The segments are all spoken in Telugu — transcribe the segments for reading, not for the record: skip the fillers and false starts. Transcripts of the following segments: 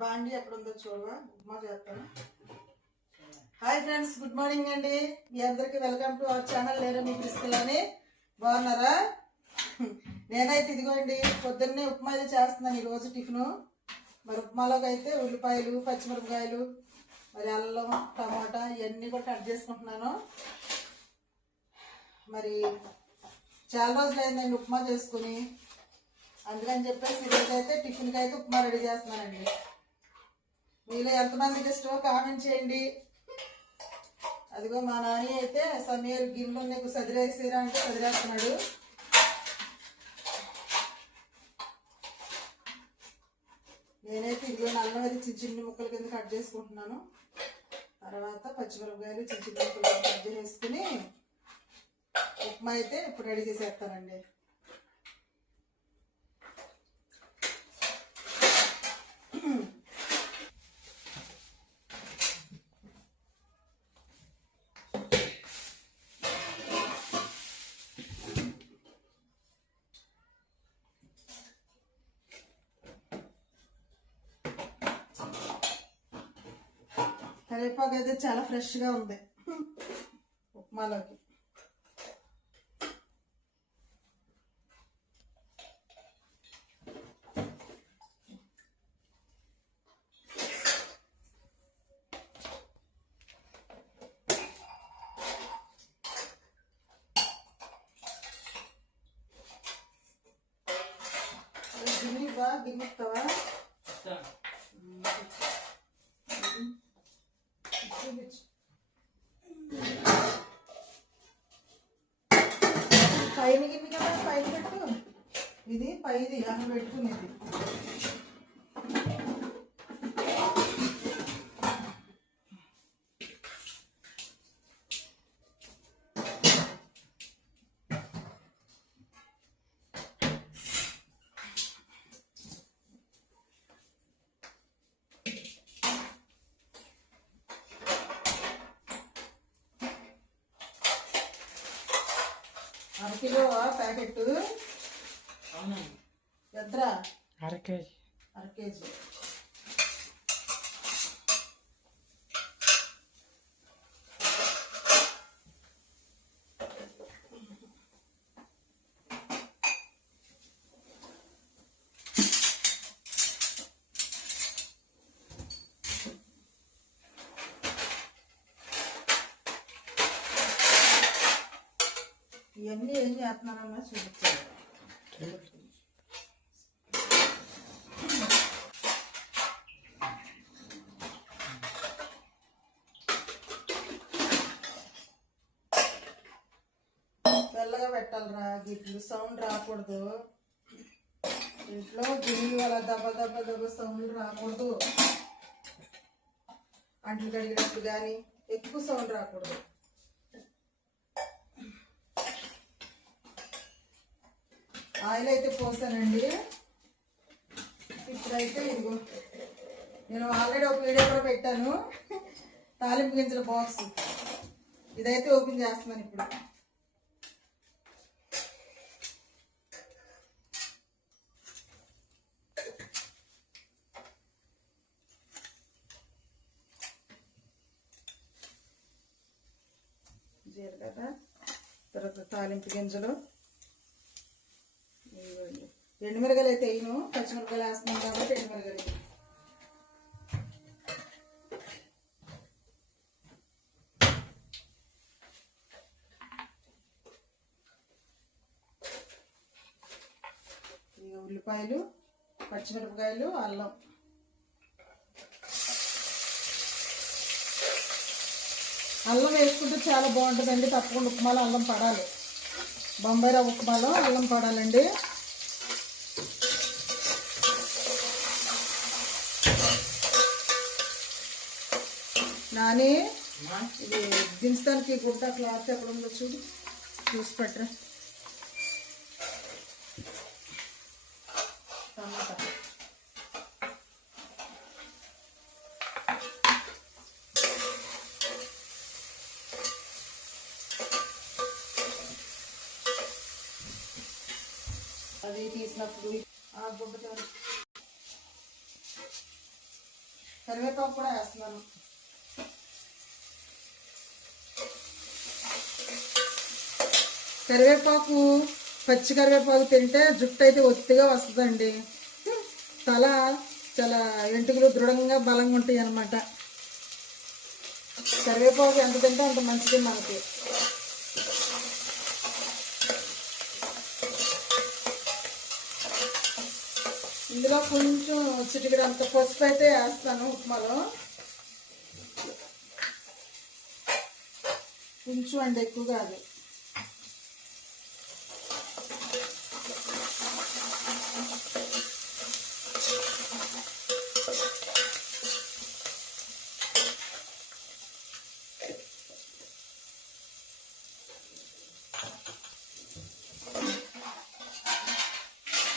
బాండి ఎక్కడ ఉందో చూడవా, ఉప్మా చేస్తాను. హాయ్ ఫ్రెండ్స్, గుడ్ మార్నింగ్ అండి. మీ అందరికి వెల్కమ్ టు అవర్ ఛానల్. నేను మీ ప్రిస్కిల్లాని. బాగున్నారా? నేనైతే ఇదిగోండి పొద్దున్నే ఉప్మా అయితే చేస్తున్నాను ఈరోజు టిఫిను. మరి ఉప్మాలోకి అయితే ఉల్లిపాయలు, పచ్చిమిరపకాయలు, మరి అల్లం, టమాటా ఇవన్నీ కూడా కట్ చేసుకుంటున్నాను. మరి చాలా రోజులు అయింది నేను ఉప్మా చేసుకుని, అందుకని చెప్పేసి ఈరోజు అయితే టిఫిన్కి అయితే ఉప్మా రెడీ చేస్తున్నానండి. మీలో ఎంతమందికి ఇష్టమో కామెంట్ చేయండి. అదిగో మా నాని అయితే సమీర్ గిన్నెలో నీకు సదిరేసిరా అంటే సదిరేస్తున్నాడు. నేనైతే ఇదిగో అల్లం అయితే చిన్న చిన్న ముక్కల కింద కట్ చేసుకుంటున్నాను. తర్వాత పచ్చిమిరపకాయలు చిన్న చిన్న ముక్కలు కట్ చేసుకుని ఉప్మా అయితే ఇప్పుడు రెడీ చేసేస్తానండి. కరివేపాకు అయితే చాలా ఫ్రెష్గా ఉంది ఉప్మాలోకి. గిన్నె బా గిన్నెస్తావా? పైన గిన్నె కదా, పైన పెట్టు. ఇది పైది అన్న పెట్టుకునేది. అరకిలో ప్యాకెట్ ఎద్రా? అరకేజీ. ఇవన్నీ ఏం చేస్తున్నానమ్మా చూపించాలి. తెల్లగా పెట్టాలరా, గిట్లు సౌండ్ రాకూడదు. ఇంట్లో గిన్నెలు అలా దెబ్బ దెబ్బ దెబ్బ సౌండ్ రాకూడదు. అంట్లు కడిగినట్టు కానీ ఎక్కువ సౌండ్ రాకూడదు. ఆయిల్ అయితే పోసానండి. ఇప్పుడైతే ఇదిగో నేను ఆల్రెడీ ఒక వీడియో కూడా పెట్టాను, తాలింపు గింజల బాక్స్. ఇదైతే ఓపెన్ చేస్తున్నాను ఇప్పుడు. జీలకర్ర, తర్వాత తాలింపు గింజలు, ఎండుమిరగాయలు అయితే వేయను, పచ్చిమిరపకాయలు వేస్తున్నాం కాబట్టి ఎండుమిరగాయలు. ఇక ఉల్లిపాయలు, పచ్చిమిరపకాయలు, అల్లం. అల్లం వేసుకుంటే చాలా బాగుంటుందండి. తప్పకుండా ఉప్మాలో అల్లం పడాలి. బొంబాయి రవ్వ ఉప్మాలో అల్లం పడాలండి. నాని ఇది దించడానికి గుడ్డ క్లాత్ ఎక్కడ ఉందో చూసి పెట్టరా. టమాటా అది తీసినప్పుడు ఆ గుడ్డతో కరివేపాకు కూడా వేస్తున్నాను. కరివేపాకు, పచ్చి కరివేపాకు తింటే జుట్టు అయితే ఒత్తిగా వస్తుందండి. తల చాలా వెంట్రుకలు దృఢంగా బలంగా ఉంటాయి అన్నమాట. కరివేపాకు ఎంత తింటే అంత మంచిది మనకి. ఇందులో కొంచెం చిటికెడు అంత పసుపు అయితే వేస్తాను. ఉప్మాలో కొంచెం అండి, ఎక్కువ కాదు.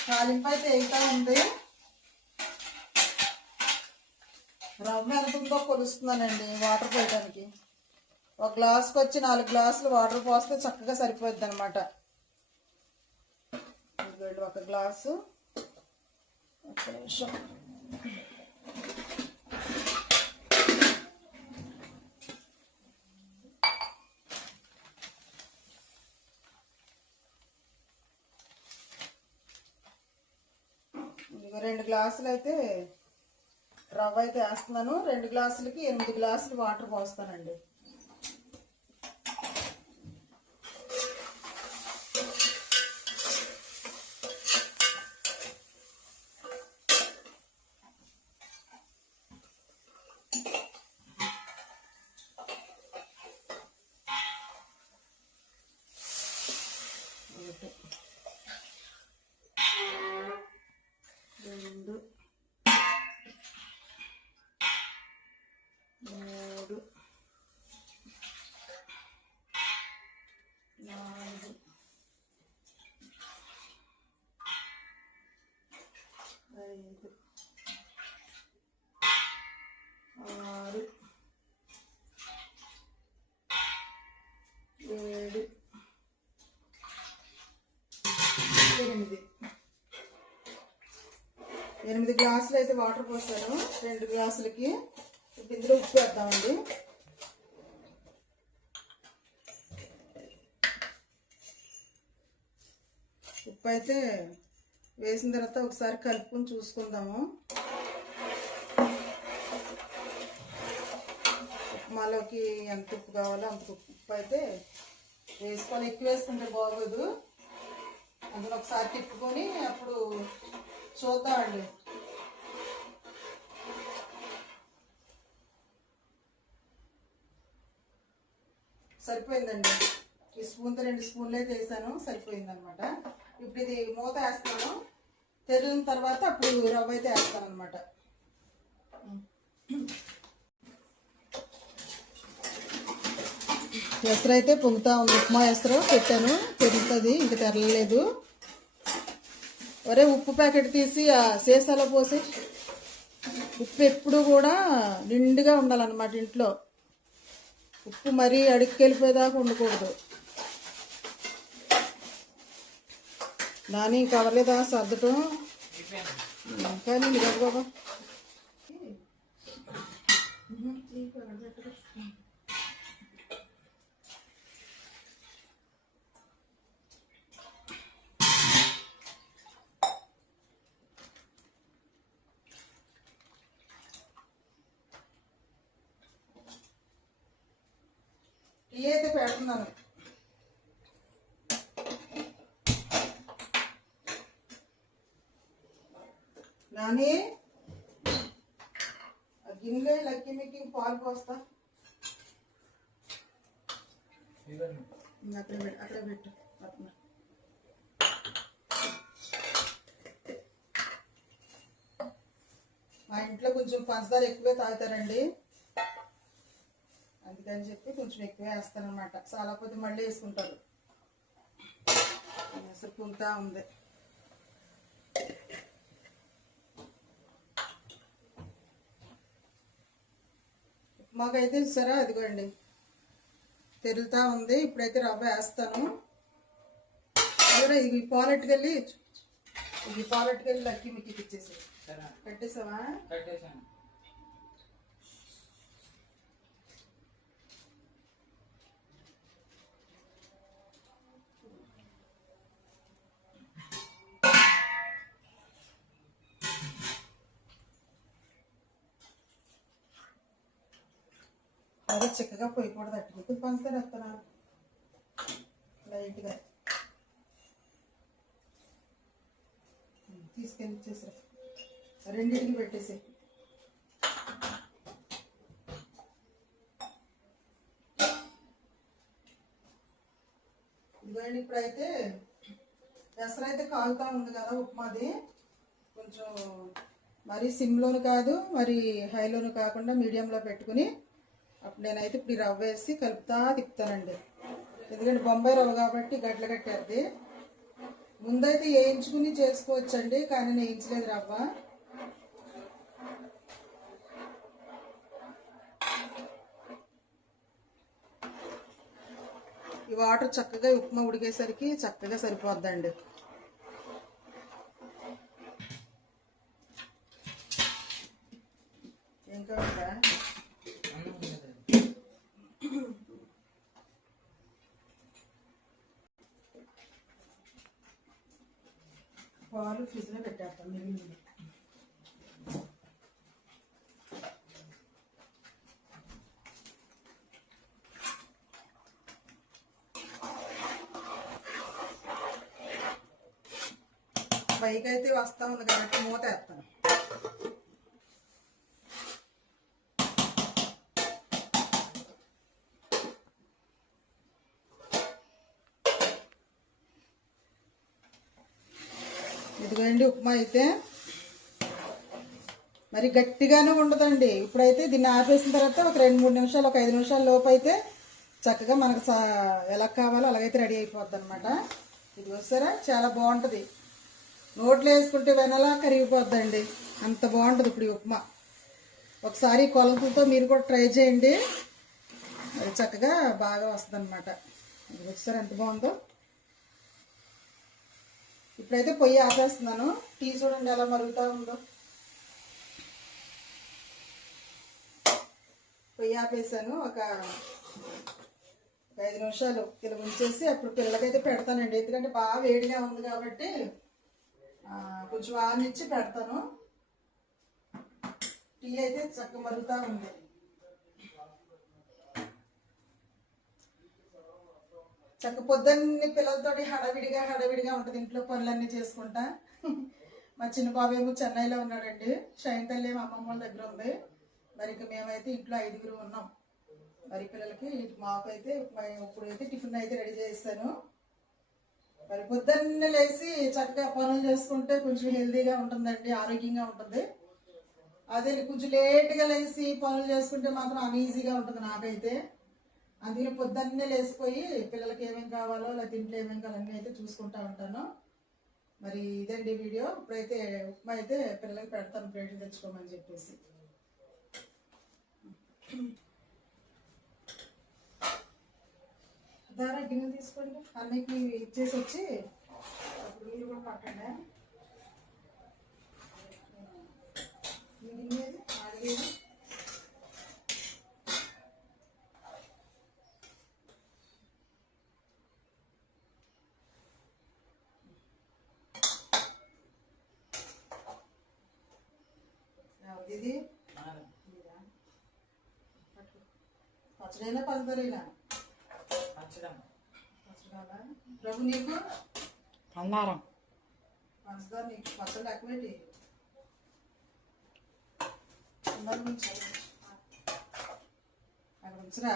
తాలింపు అయితే వేగుతా ఉంది. రవ్వ ఎంత ఉందో కొలుస్తున్నానండి వాటర్ పోయడానికి. ఒక గ్లాస్కి వచ్చి 4 గ్లాసులు వాటర్ పోస్తే చక్కగా సరిపోద్ది అనమాట. ఒక గ్లాసు, ఒక నిమిషం. ఇదిగో 2 గ్లాసులు అయితే రవ్వ అయితే వేస్తున్నాను. 2 గ్లాసులకి 8 గ్లాసులు వాటర్ పోస్తానండి. రెండు, మూడు, నాలుగు, ఐదు, ఆరు, 7, 8 గ్లాసులు అయితే వాటర్ పోసాను 2 గ్లాసులకి. ఇప్పుడు ఇందులో ఉప్పు వేద్దామండి. ఉప్పు అయితే వేసిన తర్వాత ఒకసారి కలుపుకొని చూసుకుందాము. ఉప్మాలోకి ఎంత ఉప్పు కావాలో అంత ఉప్పు అయితే వేసుకొని, ఎక్కువ వేసుకుంటే బాగోదు. అందులో ఒకసారి తిప్పుకొని అప్పుడు చూద్దామండి. సరిపోయిందండి. ఈ స్పూన్తో 2 స్పూన్లు అయితే వేసాను, సరిపోయింది అనమాట. ఇప్పుడు ఇది మూత వేస్తాను. తెరిలిన తర్వాత అప్పుడు రవ్వ అయితే వేస్తాను అనమాట. ఎసరు అయితే పొంగుతా ఉంది. ఉప్మా ఎసరు పెట్టాను, పెరుగుతుంది, ఇంకా తెరలేదు. ఒరే ఉప్పు ప్యాకెట్ తీసి ఆ సీసాలో పోసి. ఉప్పు ఎప్పుడు కూడా నిండుగా ఉండాలన్నమాట ఇంట్లో. ఉప్పు మరీ అడుక్కెళ్ళిపోయేదాకా ఉండకూడదు. నాని కవర్లేదా సర్దటం కానీ బాబా. టీ అయితే పెడుతున్నాను. నాని గిన్నె లక్కి మిక్కి పాలు పోస్తా. అక్కడ పెట్టు. మా ఇంట్లో కొంచెం పంచదార ఎక్కువే తాగుతారండి, అందుకని చెప్పి కొంచెం ఎక్కువే వేస్తానమాట. చాలా కొద్ది మళ్ళీ వేసుకుంటారు. అసలు పులుతా ఉంది. మాకైతే చూసారా, అదిగోండి తెరులుతా ఉంది. ఇప్పుడైతే రవ్వ వేస్తాను. ఇది పాలెట్టుకెళ్ళి లక్కి మిక్కి ఇచ్చేసి కట్టేసావా? అదే చిక్కగా పోయకూడదు అట్టు కొంచెం పంచదార వేస్తున్నాను లైట్గా తీసుకెళ్ళి ఇచ్చేసా రెండింటికి పెట్టేసి ఇదిగోండి ఇప్పుడైతే పెసర అయితే కాలుతా ఉంది కదా ఉప్మాది కొంచెం మరి సిమ్లోను కాదు మరి హైలోను కాకుండా మీడియంలో పెట్టుకుని అప్పుడు నేనైతే ఇప్పుడు ఈ రవ్వ వేసి కలుపుతా తిప్పుతానండి ఎందుకంటే బొంబాయి రవ్వ కాబట్టి గడ్డలు కట్టేది ముందైతే వేయించుకుని చేసుకోవచ్చండి కానీ నేను వేయించలేదు రవ్వ ఈ వాటర్ చక్కగా ఉప్మా ఉడికేసరికి చక్కగా సరిపోద్దండి ఏం కావాలా పాలు ఫ్రిడ్జ్లో పెట్టేస్తాం మిగిలింది పైకి అయితే వస్తూ ఉంది కాబట్టి మూత వేస్తాను ఇదిగోండి ఉప్మా అయితే మరి గట్టిగానే ఉండదండి ఇప్పుడైతే దీన్ని ఆపేసిన తర్వాత ఒక 2-3 నిమిషాలు ఒక 5 నిమిషాల లోపు అయితే చక్కగా మనకు ఎలా కావాలో అలాగైతే రెడీ అయిపోద్ది అనమాట ఇది వస్తారా చాలా బాగుంటుంది నోట్లో వేసుకుంటే వెనలా కరిగిపోద్దండి అంత బాగుంటుంది ఇప్పుడు ఈ ఉప్మా ఒకసారి కొలతలతో మీరు కూడా ట్రై చేయండి అది చక్కగా బాగా వస్తుంది అనమాట ఇది వచ్చారు ఎంత బాగుందో ఇప్పుడైతే పొయ్యి ఆపేస్తున్నాను టీ చూడండి ఎలా మరుగుతూ ఉందో పొయ్యి ఆపేసాను ఒక 5 నిమిషాలు ఇలా ఉంచేసి అప్పుడు పిల్లలకైతే పెడతానండి ఎందుకంటే బాగా వేడిగా ఉంది కాబట్టి కొంచెం ఆనిచ్చి పెడతాను టీ అయితే చక్కగా మరుగుతూ ఉంది చక్క పొద్దున్నే పిల్లలతో హడావిడిగా ఉంటుంది ఇంట్లో పనులన్నీ చేసుకుంటా మా చిన్న బాబేమో చెన్నైలో ఉన్నాడండి షైన్ తల్లి అమ్మమ్మ వాళ్ళ దగ్గర ఉంది మరి ఇక మేమైతే ఇంట్లో 5గురు ఉన్నాం మరి పిల్లలకి మాకైతే ఇప్పుడైతే టిఫిన్ అయితే రెడీ చేస్తాను మరి పొద్దున్నే లేచి చక్కగా పనులు చేసుకుంటే కొంచెం హెల్తీగా ఉంటుందండి ఆరోగ్యంగా ఉంటుంది అదే కొంచెం లేట్గా లేచి పనులు చేసుకుంటే మాత్రం అన్ఈజీగా ఉంటుంది నాకైతే అందుకని పొద్దున్నే లేచిపోయి పిల్లలకి ఏమేమి కావాలో లేదా ఇంట్లో ఏమేమి కావాలో అన్నీ అయితే చూసుకుంటా ఉంటాను మరి ఇదండి వీడియో ఇప్పుడైతే ఉప్మా అయితే పిల్లలకి పెడతాను ప్లేట్లు తెచ్చుకోమని చెప్పేసి దారా గిన్నె తీసుకోండి అన్నికి ఇచ్చేసి వచ్చి అప్పుడు మీరు కూడా పట్టండి గిన్నెది అడిగేది ఇది పచ్చడైనా పంచదారైనా ప్రభు నీకు అన్నారం పంచదార నీకు పచ్చడి ఎక్కువేటి అక్కడ ఉంచరా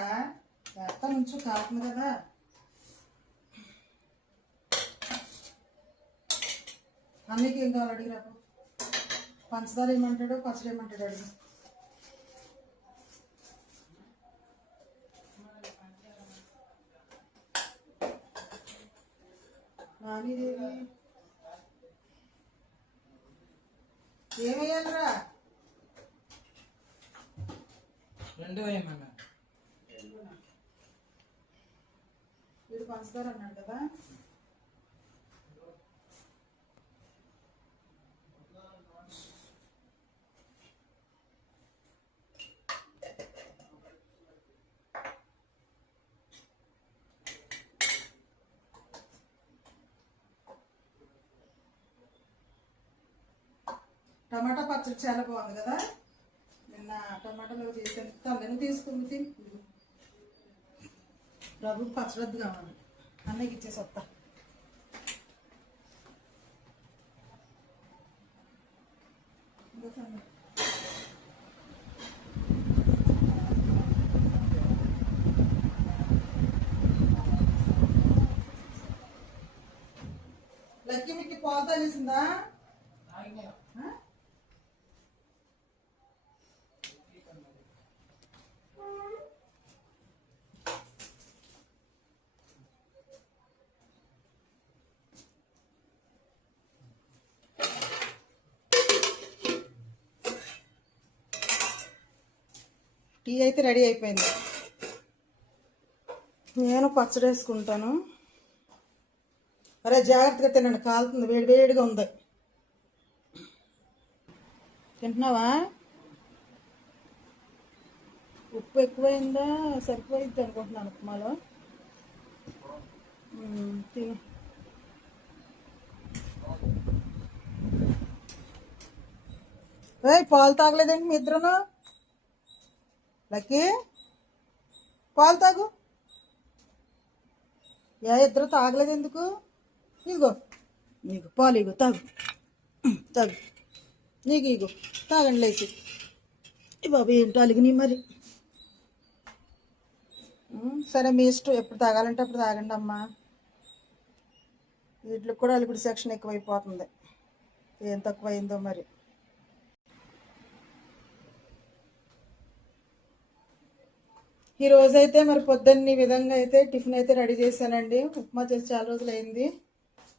ఎంత నుంచు కాకుండా కదా అన్నీకి ఏం కావాలి అడిగి రాపు పంచదార ఏమంటాడో పచ్చడి ఏమంటాడు అడిగి నానిదేవి ఏమయ్యాలరా 2 వేయమన్నా వీడు పంచదార అన్నాడు కదా టమాటా పచ్చడి చాలా బాగుంది కదా నిన్న టమాటాలో చేసాను తల్లని తీసుకుంది ప్రభుకి పచ్చడద్దు కావాలి. అన్నయ్యకి ఇచ్చేసి వస్తా. లక్కీ మీకు పాలు తాగేసిందా? టీ అయితే రెడీ అయిపోయింది. నేను పచ్చడి వేసుకుంటాను. అరే జాగ్రత్తగా తినండి, కాలుతుంది, వేడి వేడిగా ఉంది. తింటున్నావా? ఉప్పు ఎక్కువైందా సరిపోయింది అనుకుంటున్నాను ఉప్మాలో. తిను. పాలు తాగలేదండి మీ ఇద్దరును? లక్కీ పాలు తాగు. ఇద్దరు తాగలేదు ఎందుకు? ఇగో నీకు పాలు, ఇగో తాగు తాగు. నీకు ఇగో తాగండి లేచి. బాబు ఏంటో అలిగినాయి మరి. సరే మీ ఇష్టం, ఎప్పుడు తాగాలంటే అప్పుడు తాగండి అమ్మా. వీటికి కూడా అలిగుడి సెక్షన్ ఎక్కువైపోతుంది. ఏం తక్కువైందో మరి. ఈ రోజైతే మరి పొద్దున్న ఈ విధంగా అయితే టిఫిన్ అయితే రెడీ చేశానండి. ఉప్మా చేసి చాలా రోజులు అయింది.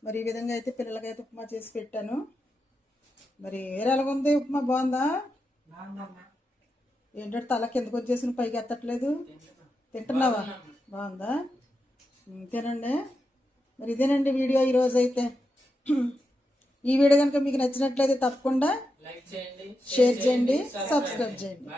మరి ఈ విధంగా అయితే పిల్లలకైతే ఉప్మా చేసి పెట్టాను. మరి ఎలాగుంది ఉప్మా? బాగుందా? ఏంటంటే తల కిందకు వచ్చేసిన పైకి ఎత్తట్లేదు. తింటున్నావా? బాగుందా? తినండి. మరి ఇదేనండి వీడియో ఈరోజు అయితే. ఈ వీడియో కనుక మీకు నచ్చినట్లయితే తప్పకుండా లైక్ చేయండి, షేర్ చేయండి, సబ్స్క్రైబ్ చేయండి.